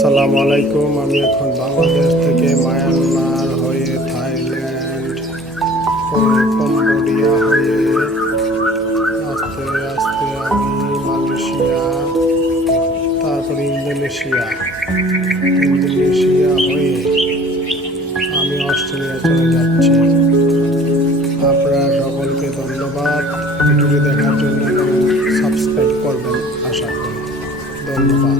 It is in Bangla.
আসসালামু আলাইকুম। আমি এখন বাংলাদেশ থেকে মায়ানমার হয়ে থাইল্যান্ড হয়ে কম্বোডিয়া হয়ে আস্তে আস্তে আমি মালয়েশিয়া, তারপরে ইন্দোনেশিয়া হয়ে আমি অস্ট্রেলিয়া চলে যাচ্ছি। আপনারা সকলকে ধন্যবাদ ভিডিওটি দেখার জন্য এবং সাবস্ক্রাইব করবেন আশা করি। ধন্যবাদ।